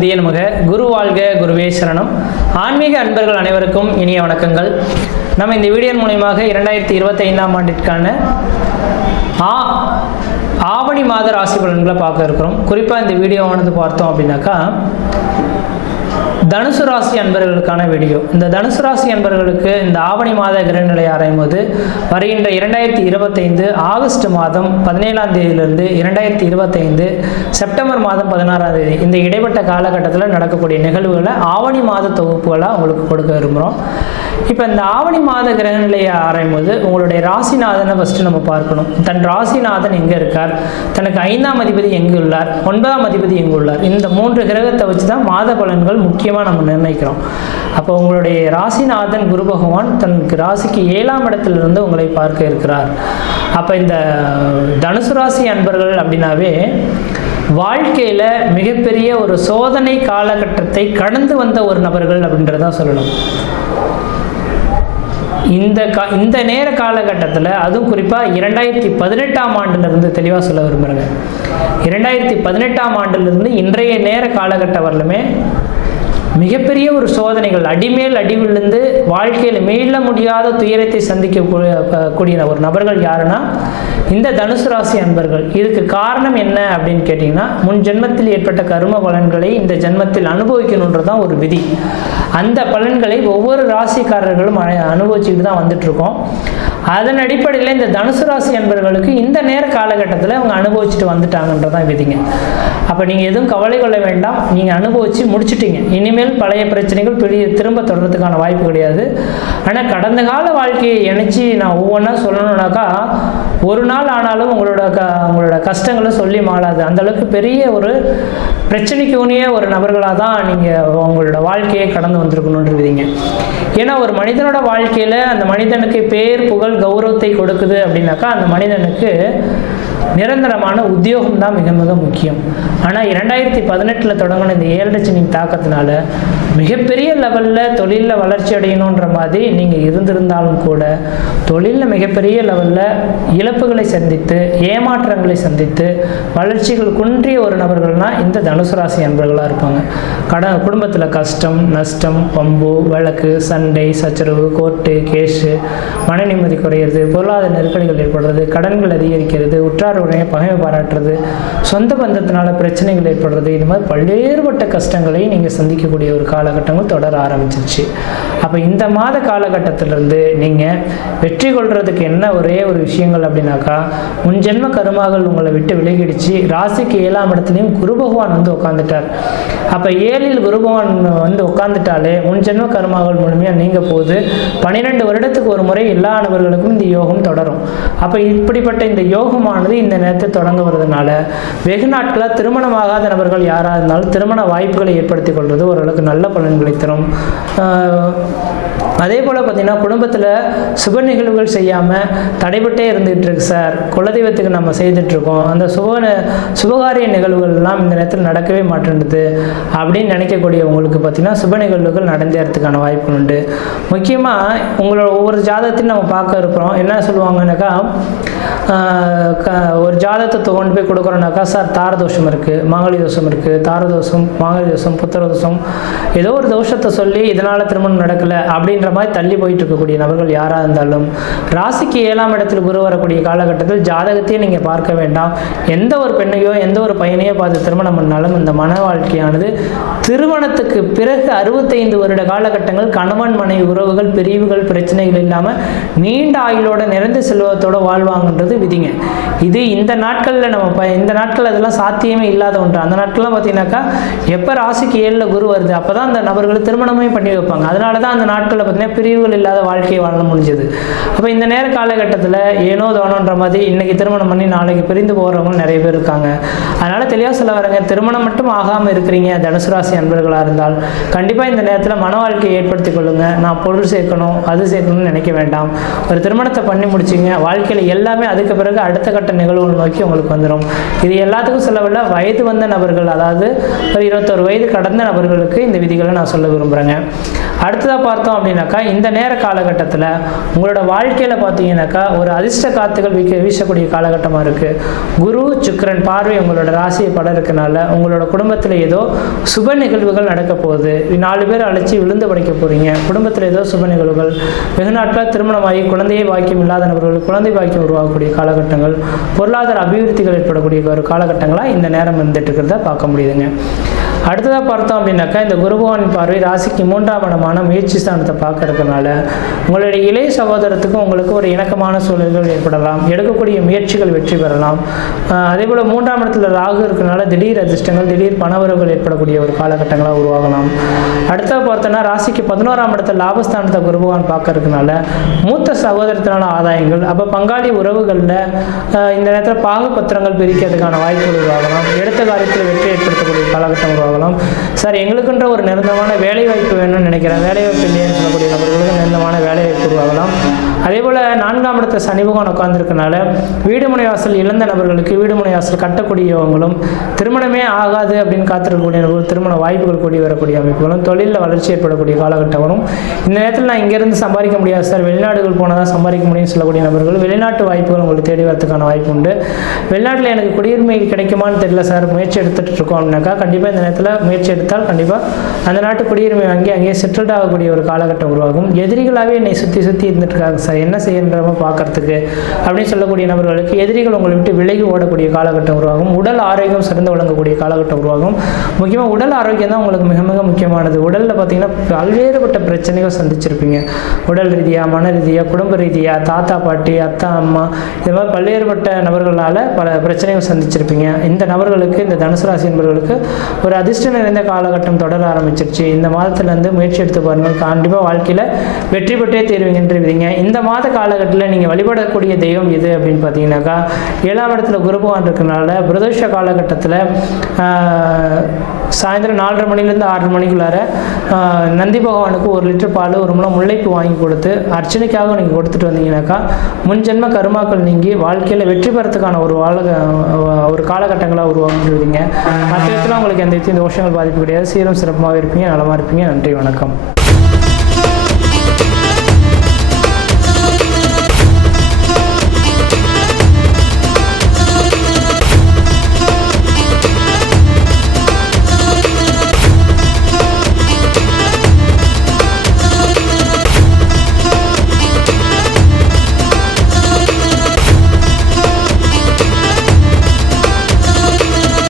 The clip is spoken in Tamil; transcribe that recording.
கணபதியே நமக. குரு வாழ்க, குருவே சரணம். ஆன்மீக அன்பர்கள் அனைவருக்கும் இனிய வணக்கங்கள். நம்ம இந்த வீடியோ மூலமாக 2025ஆம் ஆண்டிற்கான ஆவணி மாத ராசி பலன்களை பார்க்க இருக்கிறோம். குறிப்பாக இந்த வீடியோவானது பார்த்தோம் அப்படின்னாக்கா தனுசு ராசி அன்பர்களுக்கான வீடியோ. இந்த தனுசு ராசி அன்பர்களுக்கு இந்த ஆவணி மாத கிரகநிலை ஆராயும்போது வருகின்ற 2025 ஆகஸ்ட் மாதம் 17ஆம் தேதியிலிருந்து 2025 செப்டம்பர் மாதம் 16ஆம் தேதி இந்த இடைப்பட்ட காலகட்டத்தில் நடக்கக்கூடிய நிகழ்வுகளை ஆவணி மாத தொகுப்புகளாக உங்களுக்கு கொடுக்க விரும்புகிறோம். இப்போ இந்த ஆவணி மாத கிரகநிலையை ஆராயும்போது உங்களுடைய ராசிநாதனை ஃபஸ்ட்டு நம்ம பார்க்கணும். தன் ராசிநாதன் எங்கே இருக்கார், தனக்கு 5ஆம் அதிபதி எங்கு உள்ளார், 9ஆம் அதிபதி எங்கு உள்ளார், இந்த 3 கிரகத்தை வச்சு தான் மாத பலன்கள் முக்கியமாக நம்ம நிர்ணயிக்கிறோம். அப்போ உங்களுடைய ராசிநாதன் குரு பகவான் தனக்கு ராசிக்கு 7ஆம் இடத்திலிருந்து உங்களை பார்க்க இருக்கிறார். அப்போ இந்த தனுசு ராசி அன்பர்கள் அப்படின்னாவே வாழ்க்கையில் மிகப்பெரிய ஒரு சோதனை காலகட்டத்தை கடந்து வந்த ஒரு நபர்கள் அப்படின்றதான் சொல்லணும். இந்த நேர காலகட்டத்தில் அதுவும் குறிப்பாக 2018ஆம் ஆண்டிலிருந்து தெளிவாக சொல்ல விரும்புகிறேங்க. 2018ஆம் ஆண்டிலிருந்து இன்றைய நேர காலகட்டம் வரலுமே மிகப்பெரிய ஒரு சோதனைகள், அடிமேல் அடி விழுந்து வாழ்க்கையில் மீள முடியாத துயரத்தை சந்திக்கக்கூடிய ஒரு நபர்கள் யாருன்னா இந்த தனுசு ராசி அன்பர்கள். இதுக்கு காரணம் என்ன அப்படின்னு கேட்டிங்கன்னா, முன் ஜென்மத்தில் ஏற்பட்ட கர்ம பலன்களை இந்த ஜென்மத்தில் அனுபவிக்கணுன்றதான் ஒரு விதி. அந்த பலன்களை ஒவ்வொரு ராசிக்காரர்களும் அனுபவிச்சுட்டு தான் வந்துட்டுருக்கோம். அதன் அடிப்படையில் இந்த தனுசு ராசி அன்பர்களுக்கு இந்த நேர காலகட்டத்தில் அவங்க அனுபவிச்சுட்டு வந்துட்டாங்கன்றதான் விதிங்க. அப்போ நீங்கள் எதுவும் கவலை கொள்ள வேண்டாம், நீங்கள் அனுபவித்து முடிச்சுட்டீங்க. இனிமேல் பழைய பிரச்சனைகள் திரும்ப தொடர்றதுக்கான வாய்ப்பு கிடையாது. ஆனால் கடந்த கால வாழ்க்கையை இணைச்சி நான் ஒவ்வொன்றா சொல்லணுன்னாக்கா ஒரு நாள் ஆனாலும் உங்களோட கஷ்டங்களை சொல்லி மாளாது. அந்தளவுக்கு பெரிய ஒரு பிரச்சனைக்கு உனிய ஒரு நபர்களாக தான் நீங்கள் உங்களோட வாழ்க்கையை கடந்து வந்திருக்கணுன்ற விதிங்க. ஏன்னா ஒரு மனிதனோட வாழ்க்கையில் அந்த மனிதனுக்கு பேர், புகழ், கௌரவத்தை கொடுக்குது அப்படின்னாக்கா அந்த மனிதனுக்கு நிரந்தரமான உத்தியோகம் தான் மிக மிக முக்கியம். ஆனால் 2018 தொடங்கின இந்த 7 சனி தாக்கத்தினால மிகப்பெரிய லெவலில் தொழிலில் வளர்ச்சி அடையணுன்ற மாதிரி நீங்கள் இருந்திருந்தாலும் கூட தொழிலில் மிகப்பெரிய லெவலில் இழப்புகளை சந்தித்து, ஏமாற்றங்களை சந்தித்து, வளர்ச்சிகள் குன்றிய ஒரு நபர்கள்னால் இந்த தனுசு ராசி அன்பர்களாக இருப்பாங்க. குடும்பத்தில் கஷ்டம், நஷ்டம், பம்பு, வழக்கு, சண்டை, சச்சரவு, கோர்ட்டு, கேஸு, மன நிம்மதி குறையிறது, பொருளாதார நெருக்கடிகள் ஏற்படுறது, கடன்கள் அதிகரிக்கிறது, உற்றார் உடனே பகைமை பாராட்டுறது, சொந்த பந்தத்தினால பிரச்சனைகள் ஏற்படுறது, இது மாதிரி பல்வேறுபட்ட கஷ்டங்களை நீங்கள் சந்திக்கக்கூடிய ஒரு காலகட்டங்கள் தொடர ஆரம்பிச்சிருச்சு. அப்போ இந்த மாத காலகட்டத்திலிருந்து நீங்கள் வெற்றி கொள்றதுக்கு என்ன ஒரே ஒரு விஷயங்கள் அப்படின்னாக்கா, முன் ஜென்ம கருமாகள் உங்களை விட்டு விலகிடுச்சு. ராசிக்கு 7ஆம் இடத்துலையும் குரு பகவான் வந்து உட்காந்துட்டார். அப்போ 7இல் குரு பகவான் வந்து உட்காந்துட்டாலே முன் ஜென்ம கருமாகள் முழுமையாக நீங்க போது 12 வருடத்துக்கு ஒரு முறை எல்லா நபர்களுக்கும் இந்த யோகம் தொடரும். அப்போ இப்படிப்பட்ட இந்த யோகமானது இந்த நேரத்தை தொடங்க வருதுனால வெகு நாட்களாக திருமணமாகாத நபர்கள் யாராக இருந்தாலும் திருமண வாய்ப்புகளை ஏற்படுத்தி கொள்வது ஓரளவுக்கு நல்ல பலன்களை தரும். அதே போல் பார்த்திங்கன்னா குடும்பத்தில் சுப நிகழ்வுகள் செய்யாமல் தடைபட்டே இருந்துகிட்டு இருக்கு சார், குலதெய்வத்துக்கு நம்ம செய்துட்ருக்கோம், அந்த சுபகாரிய நிகழ்வுகள்லாம் இந்த நேரத்தில் நடக்கவே மாட்டேன்றது அப்படின்னு நினைக்கக்கூடிய உங்களுக்கு பார்த்திங்கன்னா சுப நிகழ்வுகள் நடந்தேறதுக்கான வாய்ப்பு உண்டு. முக்கியமாக உங்களோட ஒவ்வொரு ஜாதகத்தையும் நம்ம பார்க்க இருக்கிறோம். என்ன சொல்லுவாங்கன்னாக்கா, ஒரு ஜாதகத்தை கொண்டு போய் கொடுக்குறோன்னாக்கா, சார் தாரதோஷம் இருக்குது, மாங்கலி தோஷம் இருக்குது, தாரதோஷம், மாங்கலி தோஷம், புத்திரதோஷம், ஏதோ ஒரு தோஷத்தை சொல்லி இதனால் திருமணம் நடக்கலை அப்படின்ற மாதிரி தள்ளி போயிட்டு இருக்கக்கூடிய நபர்கள் யாராக இருந்தாலும் ராசிக்கு 7ஆம் இடத்தில் குரு வரக்கூடிய காலகட்டத்தில் ஜாதகத்தையே நீங்கள் பார்க்க வேண்டாம். எந்த ஒரு பெண்ணையோ எந்த ஒரு பையனையோ பார்த்து திருமணம் பண்ணாலும் இந்த மன வாழ்க்கையானது திருமணத்துக்கு பிறகு 65 வருட காலகட்டங்கள் கணவன் மனைவி உறவுகள், பிரிவுகள், பிரச்சனைகள் இல்லாமல் நீண்ட ஆயுளோட நிறைந்த செல்வத்தோட வாழ்வாங்கன்றது விதிங்க. இது இந்த நாட்களில் இந்த நாட்கள் அதெல்லாம் சாத்தியமே இல்லாத ஒன்று. அந்த நாட்கள்லாம் பார்த்தீங்கன்னாக்கா எப்போ ராசிக்கு 7ல் குரு வருது அப்போ தான் அந்த நபர்கள் திருமணமே பண்ணி வைப்பாங்க. அதனால தான் அந்த நாட்களில் பார்த்தீங்கன்னா பிரிவுகள் இல்லாத வாழ்க்கையை வாழ முடிஞ்சது. அப்போ இந்த நேர காலகட்டத்தில் ஏனோ தோணுன்ற மாதிரி இன்றைக்கி திருமணம் பண்ணி நாளைக்கு பிரிந்து போகிறவங்க நிறைய பேர் இருக்காங்க. அதனால் தெளிவாக சொல்ல வரேங்க, திருமணம் மட்டும் ஆகாமல் இருக்கிறீங்க தனுசு ராசி அன்பர்களாக இருந்தால் கண்டிப்பாக இந்த நேரத்தில் மன வாழ்க்கையை ஏற்படுத்தி கொள்ளுங்கள். நான் பொருள் சேர்க்கணும், அது சேர்க்கணும்னு நினைக்க வேண்டாம். ஒரு திருமணத்தை பண்ணி முடிச்சிங்க, வாழ்க்கையில் எல்லாமே அதுக்கு பிறகு அடுத்த கட்ட நிகழ்வுகள் நோக்கி உங்களுக்கு வந்துடும். இது எல்லாத்துக்கும் சொல்லவில்லை, வயது வந்த நபர்கள், அதாவது ஒரு 21 வயது கடந்த நபர்களுக்கு இந்த விதிகளை நான் சொல்ல விரும்புகிறேங்க. அடுத்ததாக பார்த்தோம் அப்படின்னாக்கா, இந்த நேர காலகட்டத்தில் உங்களோட வாழ்க்கையில் பார்த்தீங்கன்னாக்கா ஒரு அதிர்ஷ்ட காத்துகள் வீசக்கூடிய காலகட்டமாக இருக்குது. குரு சுக்கிரன் பார்வை உங்களோட ராசியை பட இருக்கனால உங்களோட குடும்பத்தில் ஏதோ சுப நிகழ்வுகள் நடக்க போகுது. 4 பேர் அழைச்சி விழுந்து படைக்க போகிறீங்க. குடும்பத்தில் ஏதோ சுப நிகழ்வுகள், வெகு நாட்களாக திருமணமாகி குழந்தையை பாக்கியம் இல்லாத நபர்கள் குழந்தை பாக்கியம் உருவாகக்கூடிய காலகட்டங்கள், பொருளாதார அபிவிருத்திகள் ஏற்படக்கூடிய ஒரு காலகட்டங்களாக இந்த நேரம் வந்துட்டு இருக்கிறத பார்க்க முடியுதுங்க. அடுத்ததாக பார்த்தோம் அப்படின்னாக்கா, இந்த குருபகவானின் பார்வை ராசிக்கு 3ஆம் இடமான முயற்சி ஸ்தானத்தை பார்க்கறதுனால உங்களுடைய இளைய சகோதரத்துக்கும் உங்களுக்கு ஒரு இணக்கமான சூழல்கள் ஏற்படலாம். எடுக்கக்கூடிய முயற்சிகள் வெற்றி பெறலாம். அதே போல் 3ஆம் இடத்துல ராகு இருக்கனால திடீர் அதிர்ஷ்டங்கள், திடீர் பணவரவுகள் ஏற்படக்கூடிய ஒரு காலகட்டங்களாக உருவாகலாம். அடுத்ததாக பார்த்தோன்னா, ராசிக்கு 11ஆம் இடத்துல லாபஸ்தானத்தை குருபகவான் பார்க்கறதுனால மூத்த சகோதரத்தினால ஆதாயங்கள், அப்போ பங்காளி உறவுகளில் இந்த நேரத்தில் பாகுபத்திரங்கள் பிரிக்கிறதுக்கான வாய்ப்புகள் உருவாகலாம். எடுத்த காரியத்தில் வெற்றி ஏற்படுத்தக்கூடிய காலகட்டம் உருவாகலாம். சார், எங்களுக்குன்ற ஒரு நிரந்தரமான வேலை வாய்ப்பு வேணும்னு நினைக்கிறேன், வேலை வாய்ப்பு இல்லைன்னு சொல்லக்கூடிய நபர்களுக்கு நிரந்தரமான வேலை வாய்ப்பு உருவாகலாம். அதே போல் 4ஆம் இடத்தை சனி பகவான் உட்கார்ந்துருக்கனால வீடு முனை வாசல் இழந்த நபர்களுக்கு வீடு முனை வாசல் கட்டக்கூடியவங்களும், திருமணமே ஆகாது அப்படின்னு காத்திருக்கக்கூடிய திருமண வாய்ப்புகள் கூடி வரக்கூடிய அமைப்புகளும், தொழிலில் வளர்ச்சி ஏற்படக்கூடிய காலகட்டம் வரும். இந்த நேரத்தில் நான் இங்கேருந்து சம்பாதிக்க முடியாது சார், வெளிநாடுகள் போனால் தான் சம்பாதிக்க முடியும்னு சொல்லக்கூடிய நபர்கள் வெளிநாட்டு வாய்ப்புகள் உங்களுக்கு தேடி வரதுக்கான வாய்ப்பு உண்டு. வெளிநாட்டில் எனக்கு குடியுரிமை கிடைக்குமான்னு தெரியல சார், முயற்சி எடுத்துகிட்டு இருக்கோம் அப்படின்னாக்கா கண்டிப்பாக இந்த நேரத்தில் முயற்சி எடுத்தால் கண்டிப்பாக அந்த நாட்டு குடியுரிமை வாங்கி அங்கேயே செட்டில்ட் ஆகக்கூடிய ஒரு காலகட்டம் உருவாகும். எதிரிகளாகவே என்னை சுற்றி இருந்துட்டு இருக்காங்க சார், என்ன செய்யன்றமோ பார்க்கறதுக்கு அப்படின்னு சொல்லக்கூடிய நபர்களுக்கு எதிரிகள் உங்களை விட்டு விலகி ஓடக்கூடிய காலகட்டம் உருவாகும். உடல் ஆரோக்கியம் சிறந்து விளங்கக்கூடிய காலகட்டம் உருவாகும். முக்கியமாக உடல் ஆரோக்கியம் தான் உங்களுக்கு மிக மிக முக்கியமானது. உடலில் பார்த்தீங்கன்னா பல்வேறுபட்ட பிரச்சனைகள் சந்திச்சிருப்பீங்க. உடல் ரீதியாக, மன ரீதியாக, குடும்ப ரீதியாக, தாத்தா பாட்டி, அத்தா அம்மா, இது மாதிரி பல்வேறுபட்ட நபர்களால் பல பிரச்சனைகள் சந்திச்சிருப்பீங்க. இந்த நபர்களுக்கு, இந்த தனுசு ராசி என்பவர்களுக்கு ஒரு அதிர்ஷ்டம் நிறைந்த காலகட்டம் தொடர ஆரம்பிச்சிருச்சு. இந்த மாதத்துலேருந்து முயற்சி எடுத்து பாருங்கள், கண்டிப்பாக வாழ்க்கையில் வெற்றி பெற்றே தீர்வீங்கன்றீங்க. இந்த மாத காலகட்டத்தில் நீங்கள் வழிபடக்கூடிய தெய்வம் எது அப்படின்னு பார்த்தீங்கன்னாக்கா, 7ஆம் இடத்துல குருபகவான் இருக்கிறனால பிரதோஷ காலகட்டத்தில் சாயந்தரம் 4:30 மணிலேருந்து 6 மணிக்குள்ளார நந்தி பகவானுக்கு 1 லிட்டர் பால், 1 முழம் முல்லைப்பூ வாங்கி கொடுத்து அர்ச்சனைக்காக நீங்கள் கொடுத்துட்டு வந்தீங்கன்னாக்கா முன்ஜென்ம கருமாக்கள் நீங்கி வாழ்க்கையில் வெற்றி பெறத்துக்கான ஒரு காலகட்டங்களாக உருவாகிடுவீங்க. மற்ற விதத்தில் உங்களுக்கு எந்த தோஷங்கள் பாதிப்பு கிடையாது. சீரும் சிறப்பாக இருப்பீங்க, நலமாக இருப்பீங்க. நன்றி, வணக்கம்.